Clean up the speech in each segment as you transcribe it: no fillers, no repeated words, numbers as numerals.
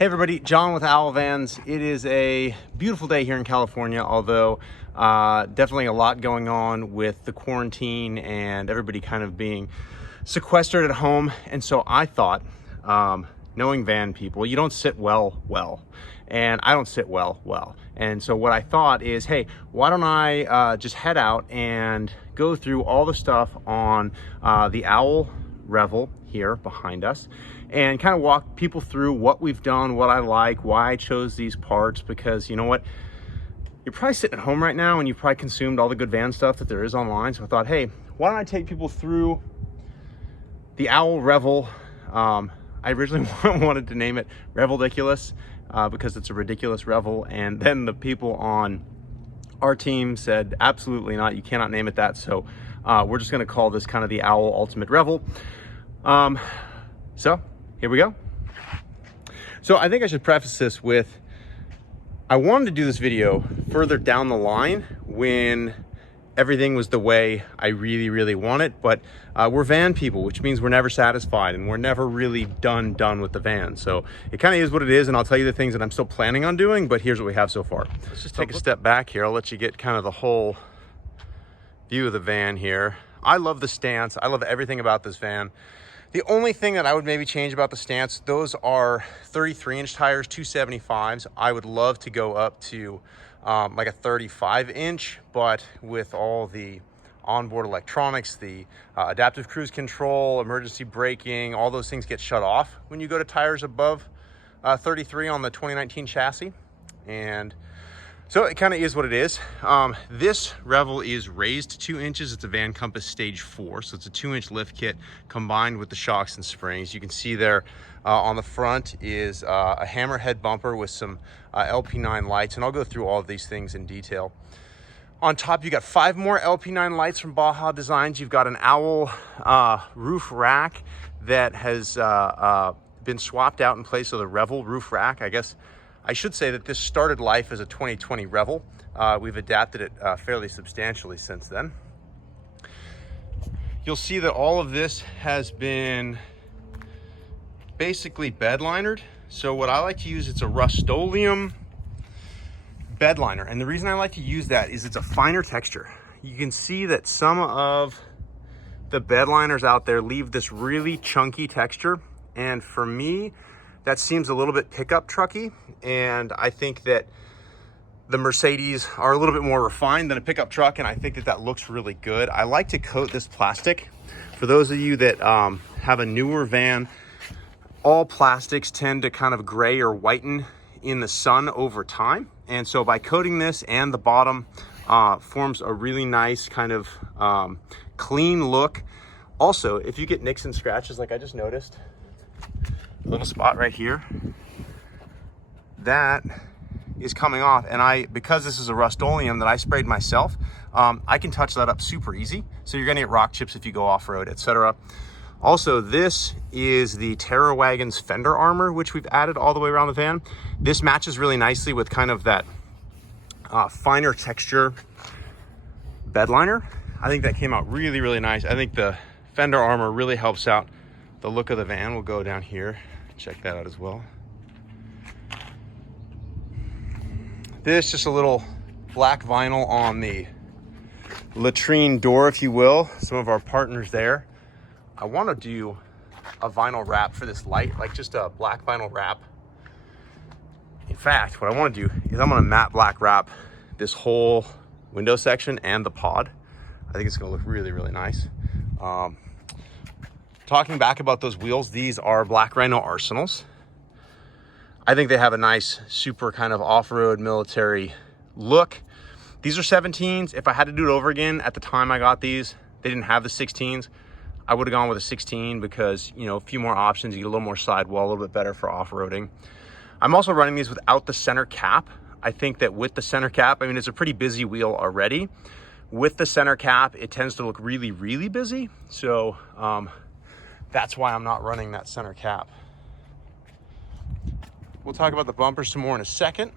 Hey everybody, John with Owl Vans. It is a beautiful day here in California, although definitely a lot going on with the quarantine and everybody kind of being sequestered at home. And so I thought, knowing van people, you don't sit well, and I don't sit well. And so what I thought is, hey, why don't I just head out and go through all the stuff on the Owl Revel here behind us, and kind of walk people through what we've done, what I like, why I chose these parts, because you know what? You're probably sitting at home right now and you've probably consumed all the good van stuff that there is online. So I thought, hey, why don't I take people through the Owl Revel. I originally wanted to name it Reveldiculous because it's a ridiculous Revel. And then the people on our team said, absolutely not, you cannot name it that. So we're just gonna call this kind of the Owl Ultimate Revel. So here we go. So I think I should preface this with, I wanted to do this video further down the line when everything was the way I really want it, but we're van people, which means we're never satisfied and we're never really done with the van. So it kind of is what it is, and I'll tell you the things that I'm still planning on doing, but here's what we have so far. Let's just take a step back here. I'll let you get kind of the whole view of the van here. I love the stance. I love everything about this van. The only thing that I would maybe change about the stance, those are 33-inch tires, 275s. I would love to go up to like a 35-inch, but with all the onboard electronics, the adaptive cruise control, emergency braking, all those things get shut off when you go to tires above 33 on the 2019 chassis. And so it kind of is what it is. This Revel is raised 2 inches. It's a Van Compass Stage 4. So it's a 2-inch lift kit combined with the shocks and springs. You can see there on the front is a hammerhead bumper with some LP9 lights. And I'll go through all of these things in detail. On top, you got 5 more LP9 lights from Baja Designs. You've got an Owl roof rack that has been swapped out in place of the Revel roof rack. I guess I should say that this started life as a 2020 Revel. We've adapted it fairly substantially since then. You'll see that all of this has been basically bed linered. So what I like to use, it's a Rust-Oleum bed liner. And the reason I like to use that is it's a finer texture. You can see that some of the bed liners out there leave this really chunky texture. And for me, that seems a little bit pickup trucky, and I think that the Mercedes are a little bit more refined than a pickup truck, and I think that that looks really good. I like to coat this plastic. For those of you that have a newer van, all plastics tend to kind of gray or whiten in the sun over time, and so by coating this, and the bottom forms a really nice kind of clean look. Also, if you get nicks and scratches like I just noticed, little spot right here that is coming off, and because this is a Rust-Oleum that I sprayed myself, I can touch that up super easy. So you're gonna get rock chips if you go off-road, etc. Also, this is the Terra Wagon's fender armor, which we've added all the way around the van. This matches really nicely with kind of that finer texture bed liner. I think that came out really nice. I think the fender armor really helps out the look of the van. We'll go down here, check that out as well. This is just a little black vinyl on the latrine door, if you will. Some of our partners there. I want to do a vinyl wrap for this light, like just a black vinyl wrap. In fact, what I want to do is I'm going to matte black wrap this whole window section and the pod. I think it's going to look really nice. Talking back about those wheels, these are Black Rhino Arsenals. I think they have a nice, super kind of off-road military look. These are 17s. If I had to do it over again, at the time I got these, they didn't have the 16s. I would have gone with a 16 because, you know, a few more options, you get a little more sidewall, a little bit better for off-roading. I'm also running these without the center cap. I think that with the center cap, I mean, it's a pretty busy wheel already. With the center cap, it tends to look really busy. So, that's why I'm not running that center cap. We'll talk about the bumper some more in a second.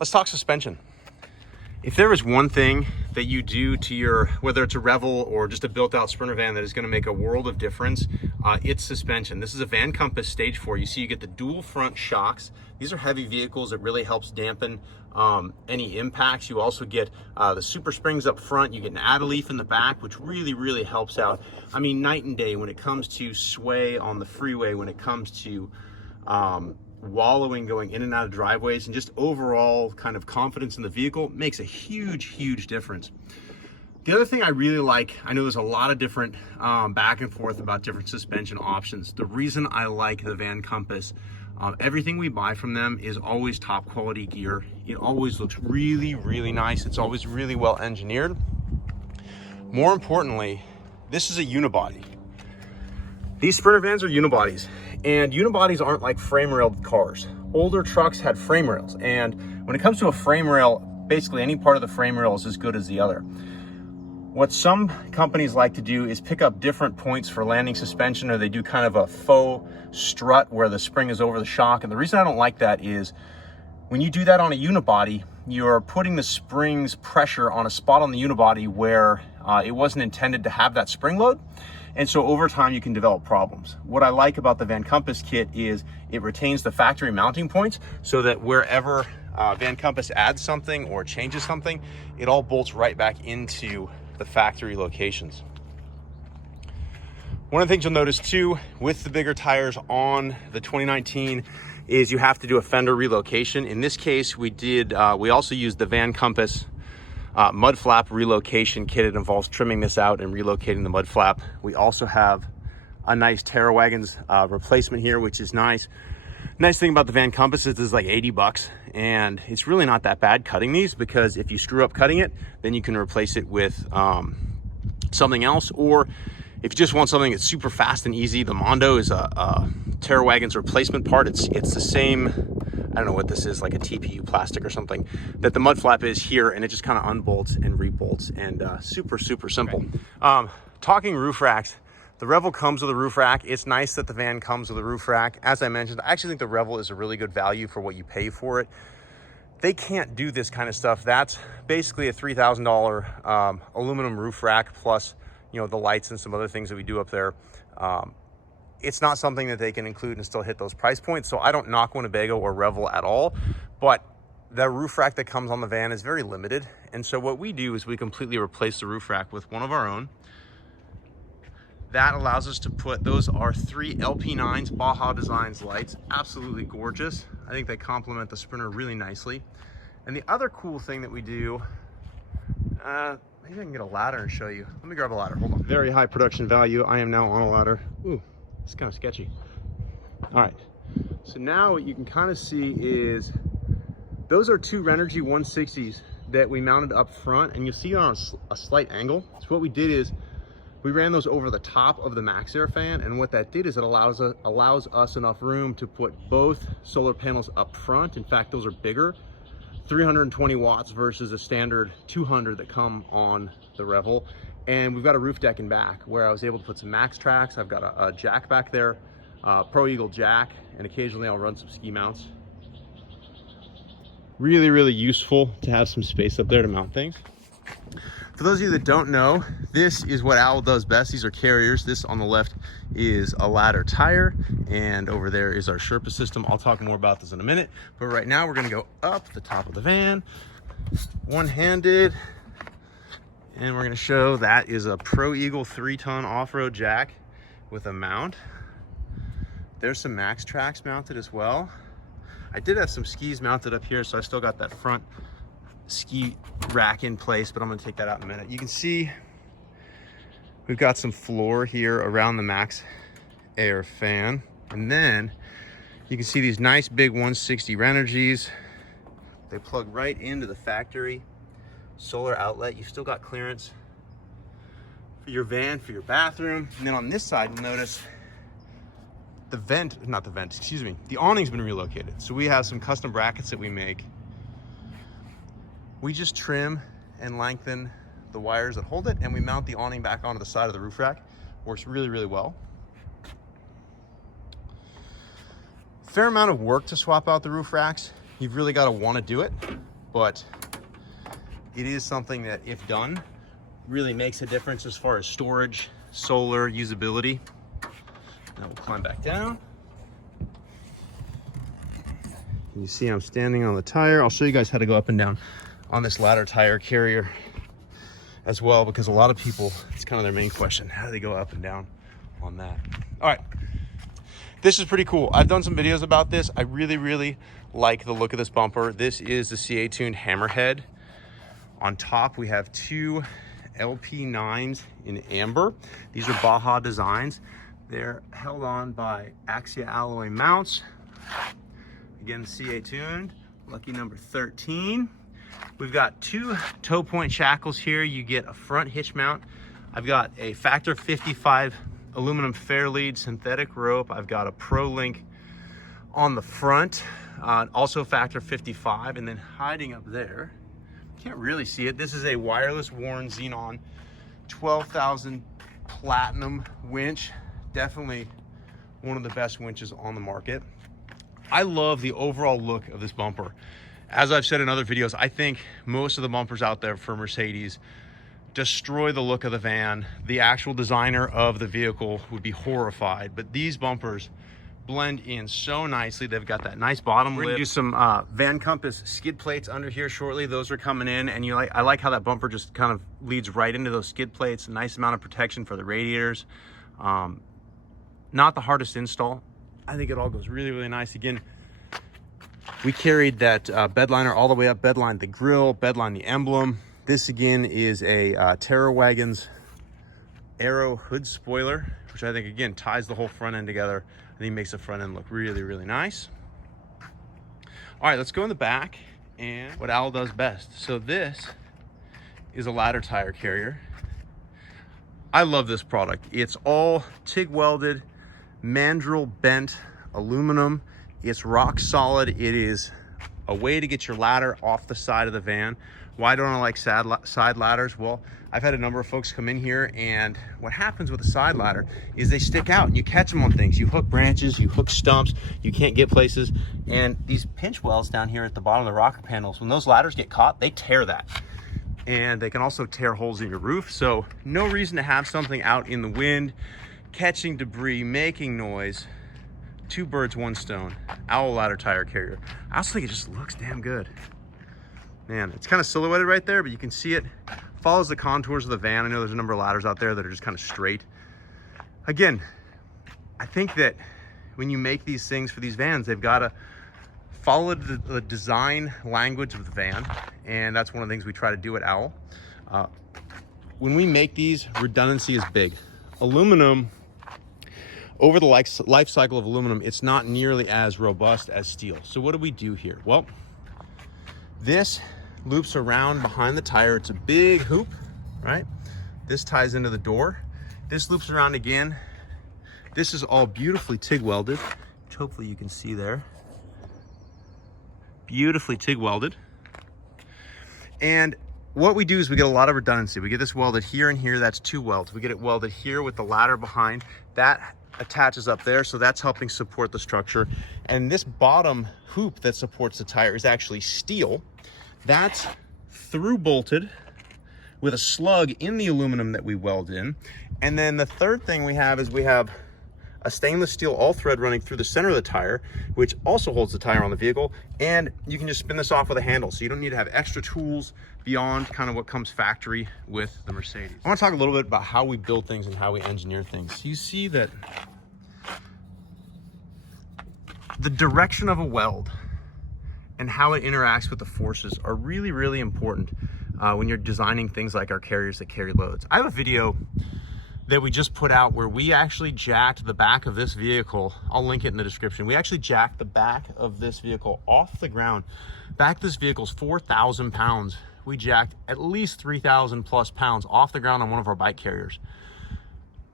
Let's talk suspension. If there is one thing that you do to your, whether it's a Revel or just a built out Sprinter van, that is going to make a world of difference, its suspension. This is a Van Compass Stage 4. You see you get the dual front shocks. These are heavy vehicles. It really helps dampen any impacts. You also get the super springs up front. You get an add leaf in the back, which really helps out. I mean, night and day when it comes to sway on the freeway, when it comes to wallowing going in and out of driveways, and just overall kind of confidence in the vehicle makes a huge difference. The other thing I really like, I know there's a lot of different back and forth about different suspension options. The reason I like the Van Compass, everything we buy from them is always top quality gear. It always looks really nice. It's always really well engineered. More importantly, this is a unibody. These Sprinter vans are unibodies, and unibodies aren't like frame railed cars. Older trucks had frame rails, and when it comes to a frame rail, basically any part of the frame rail is as good as the other. What some companies like to do is pick up different points for landing suspension, or they do kind of a faux strut where the spring is over the shock. And the reason I don't like that is when you do that on a unibody, you're putting the spring's pressure on a spot on the unibody where it wasn't intended to have that spring load. And so over time you can develop problems. What I like about the Van Compass kit is it retains the factory mounting points so that wherever Van Compass adds something or changes something, it all bolts right back into the factory locations. One of the things you'll notice too with the bigger tires on the 2019 is you have to do a fender relocation. In this case, we also used the Van Compass mud flap relocation kit. It involves trimming this out and relocating the mud flap. We also have a nice Terrawagon's replacement here, which is nice. Nice thing about the Van Compass is this is like 80 bucks, and it's really not that bad cutting these, because if you screw up cutting it, then you can replace it with something else. Or if you just want something that's super fast and easy, the Mondo is a Terrawagon's replacement part. It's the same, I don't know what this is, like a TPU plastic or something, that the mud flap is here, and it just kind of unbolts and rebolts, and super simple. Okay. Talking roof racks, the Revel comes with a roof rack. It's nice that the van comes with a roof rack. As I mentioned, I actually think the Revel is a really good value for what you pay for it. They can't do this kind of stuff. That's basically a $3,000 aluminum roof rack plus, you know, the lights and some other things that we do up there. It's not something that they can include and still hit those price points. So I don't knock Winnebago or Revel at all, but the roof rack that comes on the van is very limited. And so what we do is we completely replace the roof rack with one of our own. That allows us to put, those are 3 LP9s, Baja Designs lights, absolutely gorgeous. I think they complement the Sprinter really nicely. And the other cool thing that we do, maybe I can get a ladder and show you. Let me grab a ladder, hold on. Very high production value. I am now on a ladder. Ooh, it's kind of sketchy. All right, so now what you can kind of see is, those are 2 Renogy 160s that we mounted up front, and you'll see on a slight angle. So what we did is, we ran those over the top of the Max Air fan, and what that did is it allows us enough room to put both solar panels up front. In fact, those are bigger, 320 watts versus a standard 200 that come on the Revel. And we've got a roof deck in back where I was able to put some Max tracks. I've got a jack back there, Pro Eagle jack, and occasionally I'll run some ski mounts. Really useful to have some space up there to mount things. For those of you that don't know, this is what Owl does best. These are carriers. This on the left is a ladder tire, and over there is our Sherpa system. I'll talk more about this in a minute, but right now we're gonna go up the top of the van, one-handed, and we're gonna show that is a Pro Eagle 3-ton off-road jack with a mount. There's some Max tracks mounted as well. I did have some skis mounted up here, so I still got that front ski rack in place, but I'm going to take that out in a minute. You can see we've got some floor here around the Max Air fan, and then you can see these nice big 160 Renogys. They plug right into the factory solar outlet. You've still got clearance for your van, for your bathroom. And then on this side, you'll notice the awning's been relocated. So we have some custom brackets that we make. We just trim and lengthen the wires that hold it, and we mount the awning back onto the side of the roof rack. Works really well. Fair amount of work to swap out the roof racks. You've really got to want to do it, but it is something that, if done, really makes a difference as far as storage, solar, usability. Now we'll climb back down. You see I'm standing on the tire. I'll show you guys how to go up and down on this ladder tire carrier as well, because a lot of people, it's kind of their main question. How do they go up and down on that? All right, this is pretty cool. I've done some videos about this. I really, really like the look of this bumper. This is the CA tuned hammerhead. On top, we have two LP9s in amber. These are Baja designs. They're held on by Axia alloy mounts. Again, CA tuned, lucky number 13. We've got two toe point shackles here. You get a front hitch mount. I've got a factor 55 aluminum fair lead synthetic rope. I've got a ProLink on the front, also factor 55, and then hiding up there, can't really see it. This is a wireless Warren Xenon 12,000 platinum winch. Definitely one of the best winches on the market. I love the overall look of this bumper. As I've said in other videos, I think most of the bumpers out there for Mercedes destroy the look of the van. The actual designer of the vehicle would be horrified, but these bumpers blend in so nicely. They've got that nice bottom lip. We're gonna do some Van Compass skid plates under here shortly. Those are coming in, and I like how that bumper just kind of leads right into those skid plates. A nice amount of protection for the radiators. Not the hardest install. I think it all goes really, really nice. Again, we carried that bed liner all the way up, bed line the grill, bed line the emblem. This again is a Terra Wagons Aero hood spoiler, which I think again ties the whole front end together. I think makes the front end look really, really nice. All right, let's go in the back and what Al does best. So this is a ladder tire carrier. I love this product. It's all TIG welded, mandrel bent aluminum. It's rock solid. It is a way to get your ladder off the side of the van. Why don't I like side ladders? Well, I've had a number of folks come in here, and what happens with a side ladder is they stick out and you catch them on things. You hook branches, you hook stumps, you can't get places. And these pinch welds down here at the bottom of the rocker panels, when those ladders get caught, they tear that. And they can also tear holes in your roof. So no reason to have something out in the wind, catching debris, making noise. Two birds, one stone. Owl ladder tire carrier. I also think it just looks damn good. Man, it's kind of silhouetted right there, but you can see it follows the contours of the van. I know there's a number of ladders out there that are just kind of straight. Again, I think that when you make these things for these vans, they've got to follow the design language of the van, and that's one of the things we try to do at Owl. When we make these, redundancy is big. Aluminum, over the life cycle of aluminum, it's not nearly as robust as steel. So what do we do here? Well, this loops around behind the tire. It's a big hoop, right? This ties into the door. This loops around again. This is all beautifully TIG welded, which hopefully you can see there. Beautifully TIG welded. And what we do is we get a lot of redundancy. We get this welded here and here. That's two welds. We get it welded here with the ladder behind. That attaches up there, so that's helping support the structure. And this bottom hoop that supports the tire is actually steel. That's through bolted with a slug in the aluminum that we weld in. And then the third thing we have is we have a stainless steel all thread running through the center of the tire, which also holds the tire on the vehicle. And you can just spin this off with a handle, so you don't need to have extra tools beyond kind of what comes factory with the Mercedes. I want to talk a little bit about how we build things and how we engineer things. You see that the direction of a weld and how it interacts with the forces are really, really important when you're designing things like our carriers that carry loads. I have a video that we just put out where we actually jacked the back of this vehicle. I'll link it in the description. We actually jacked the back of this vehicle off the ground. Back this vehicle's 4,000 pounds. We jacked at least 3,000 plus pounds off the ground on one of our bike carriers.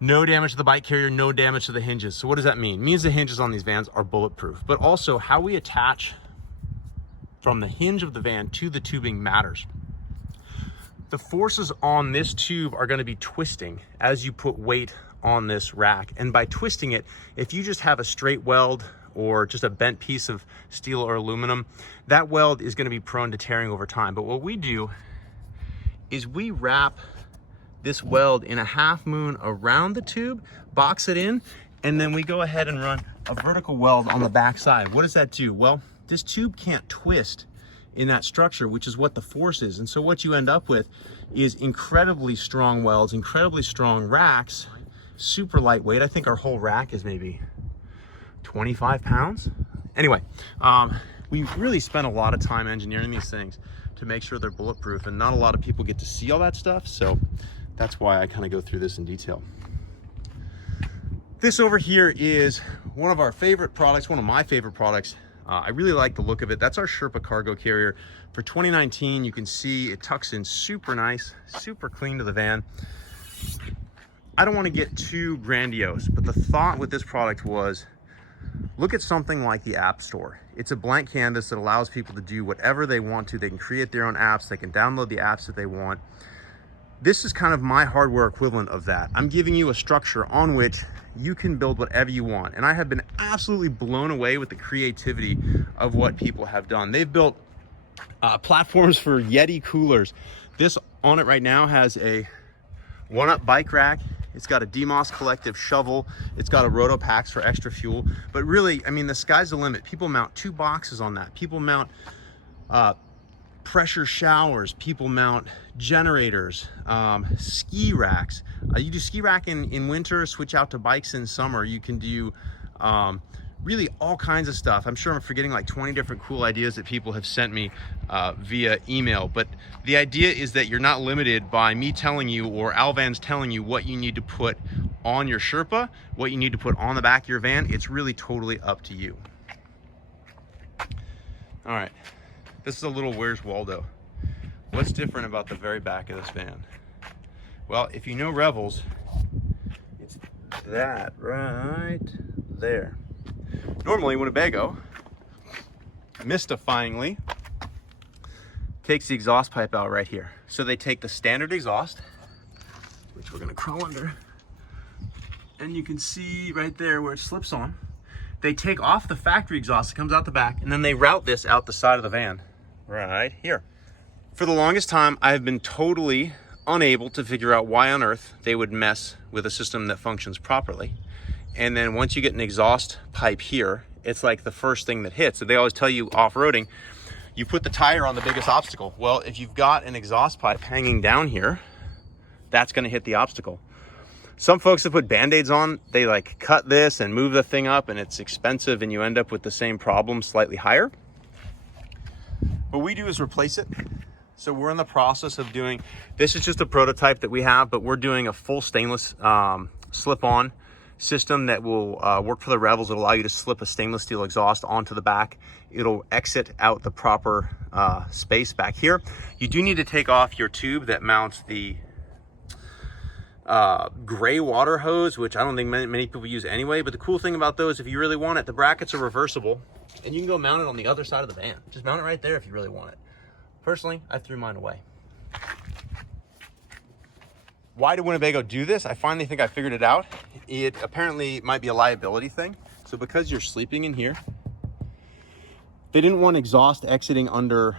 No damage to the bike carrier, no damage to the hinges. So what does that mean? It means the hinges on these vans are bulletproof, but also how we attach from the hinge of the van to the tubing matters. The forces on this tube are going to be twisting as you put weight on this rack. And by twisting it, if you just have a straight weld or just a bent piece of steel or aluminum, that weld is going to be prone to tearing over time. But what we do is we wrap this weld in a half moon around the tube, box it in, And then we go ahead and run a vertical weld on the back side. What does that do? Well, this tube can't twist in that structure, which is what the force is. And so what you end up with is incredibly strong welds, incredibly strong racks, super lightweight. I think our whole rack is maybe 25 pounds. Anyway, we've really spent a lot of time engineering these things to make sure they're bulletproof, and not a lot of people get to see all that stuff. So that's why I kind of go through this in detail. This over here is one of our favorite products, one of my favorite products. I really like the look of it. That's our Sherpa cargo carrier. For 2019, you can see it tucks in super nice, super clean to the van. I don't want to get too grandiose, but the thought with this product was, look at something like the App Store. It's a blank canvas that allows people to do whatever they want to. They can create their own apps. They can download the apps that they want. This is kind of my hardware equivalent of that. I'm giving you a structure on which you can build whatever you want. And I have been absolutely blown away with the creativity of what people have done. They've built platforms for Yeti coolers. This on it right now has a one-up bike rack. It's got a DMOS collective shovel. It's got a Rotopax for extra fuel. But really, I mean, the sky's the limit. People mount 2 boxes on that. People mount pressure showers. People mount generators, ski racks. You do ski rack in winter, switch out to bikes in summer. You can do really all kinds of stuff. I'm sure I'm forgetting like 20 different cool ideas that people have sent me via email. But the idea is that you're not limited by me telling you or Alvan's telling you what you need to put on your Sherpa, what you need to put on the back of your van. It's really totally up to you. All right, this is a little Where's Waldo. What's different about the very back of this van? Well, if you know Revels, it's that right there. Normally, Winnebago, mystifyingly, takes the exhaust pipe out right here. So they take the standard exhaust, which we're gonna crawl under, and you can see right there where it slips on. They take off the factory exhaust that comes out the back, and then they route this out the side of the van, right here. For the longest time, I've been totally unable to figure out why on earth they would mess with a system that functions properly. And then once you get an exhaust pipe here, it's like the first thing that hits. So they always tell you off-roading, you put the tire on the biggest obstacle. Well, if you've got an exhaust pipe hanging down here, that's gonna hit the obstacle. Some folks that put Band-Aids on, they like cut this and move the thing up, and it's expensive and you end up with the same problem slightly higher. What we do is replace it. So we're in the process of doing, this is just a prototype that we have, but we're doing a full stainless slip-on system that will work for the Revels. It'll allow you to slip a stainless steel exhaust onto the back. It'll exit out the proper space back here. You do need to take off your tube that mounts the gray water hose, which I don't think many people use anyway. But the cool thing about those, if you really want it, the brackets are reversible and you can go mount it on the other side of the van. Just mount it right there if you really want it. Personally, I threw mine away. Why did Winnebago do this? I finally think I figured it out. It apparently might be a liability thing. So because you're sleeping in here, they didn't want exhaust exiting under,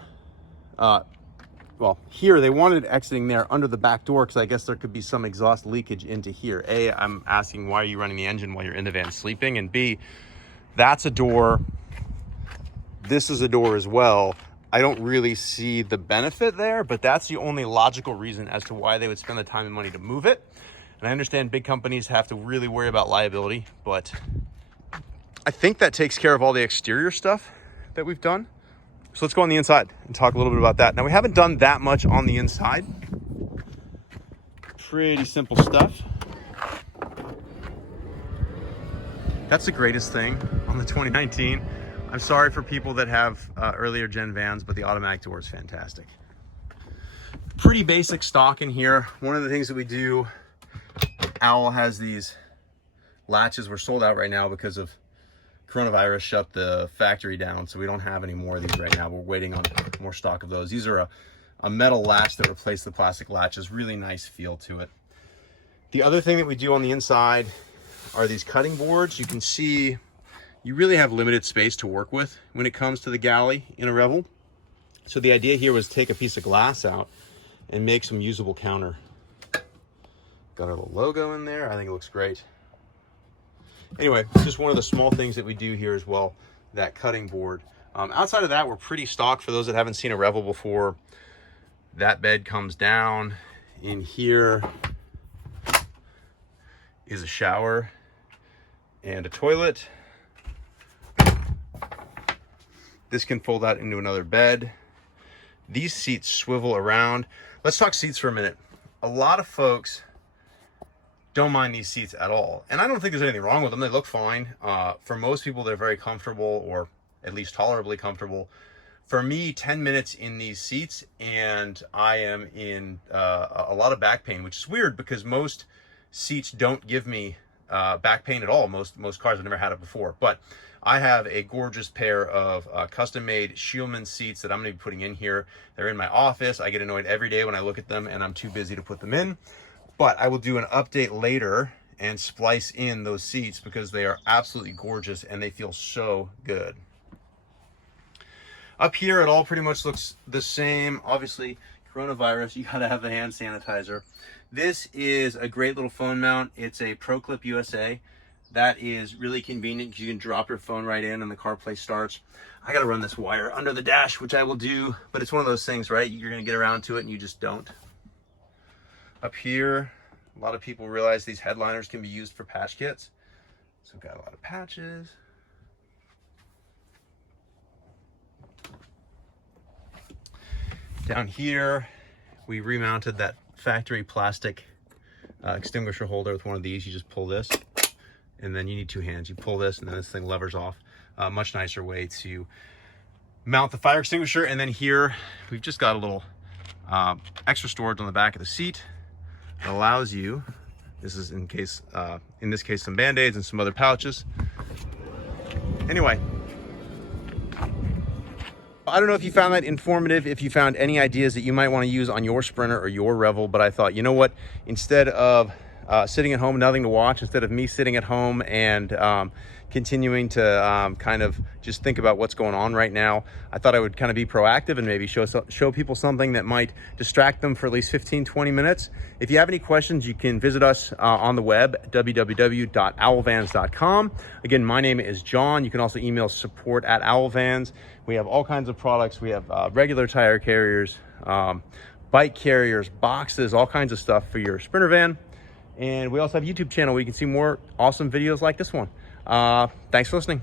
well, here they wanted it exiting there under the back door because I guess there could be some exhaust leakage into here. A, I'm asking why are you running the engine while you're in the van sleeping? And B, that's a door. This is a door as well. I don't really see the benefit there, but that's the only logical reason as to why they would spend the time and money to move it. And I understand big companies have to really worry about liability, but I think that takes care of all the exterior stuff that we've done. So let's go on the inside and talk a little bit about that. Now, we haven't done that much on the inside. Pretty simple stuff. That's the greatest thing on the 2019. I'm sorry for people that have earlier gen vans, but the automatic door is fantastic. Pretty basic stock in here. One of the things that we do, Owl has these latches. We're sold out right now because of coronavirus shut the factory down, so we don't have any more of these right now. We're waiting on more stock of those. These are a metal latch that replaced the plastic latches. Really nice feel to it. The other thing that we do on the inside are these cutting boards. You can see you really have limited space to work with when it comes to the galley in a Revel. So the idea here was take a piece of glass out and make some usable counter. Got our little logo in there. I think it looks great. Anyway, just one of the small things that we do here as well, that cutting board. Outside of that, we're pretty stocked. For those that haven't seen a Revel before, that bed comes down. In here is a shower and a toilet. This can fold out into another bed. These seats swivel around. Let's talk seats for a minute. A lot of folks don't mind these seats at all. And I don't think there's anything wrong with them. They look fine. For most people, they're very comfortable, or at least tolerably comfortable. For me, 10 minutes in these seats and I am in a lot of back pain, which is weird because most seats don't give me back pain at all. Most cars, I've never had it before. But I have a gorgeous pair of custom-made Scheelman seats that I'm going to be putting in here. They're in my office. I get annoyed every day when I look at them and I'm too busy to put them in. But I will do an update later and splice in those seats because they are absolutely gorgeous and they feel so good. Up here, it all pretty much looks the same. Obviously, coronavirus, you gotta have the hand sanitizer. This is a great little phone mount. It's a ProClip USA. That is really convenient because you can drop your phone right in and the CarPlay starts. I gotta run this wire under the dash, which I will do, but it's one of those things, right? You're gonna get around to it and you just don't. Up here, a lot of people realize these headliners can be used for patch kits. So we've got a lot of patches. Down here, we remounted that factory plastic extinguisher holder with one of these. You just pull this, and then you need two hands. You pull this, and then this thing levers off. A much nicer way to mount the fire extinguisher. And then here, we've just got a little extra storage on the back of the seat. It allows you, this is in case, in this case, some Band-Aids and some other pouches. Anyway, I don't know if you found that informative, if you found any ideas that you might want to use on your Sprinter or your Revel, but I thought, you know what, instead of sitting at home, nothing to watch, instead of me sitting at home and continuing to kind of just think about what's going on right now, I thought I would kind of be proactive and maybe show people something that might distract them for at least 15-20 minutes. If you have any questions, you can visit us on the web, www.owlvans.com. Again, my name is John. You can also email support@owlvans. We have all kinds of products. We have regular tire carriers, bike carriers, boxes, all kinds of stuff for your Sprinter van. And we also have a YouTube channel where you can see more awesome videos like this one. Thanks for listening.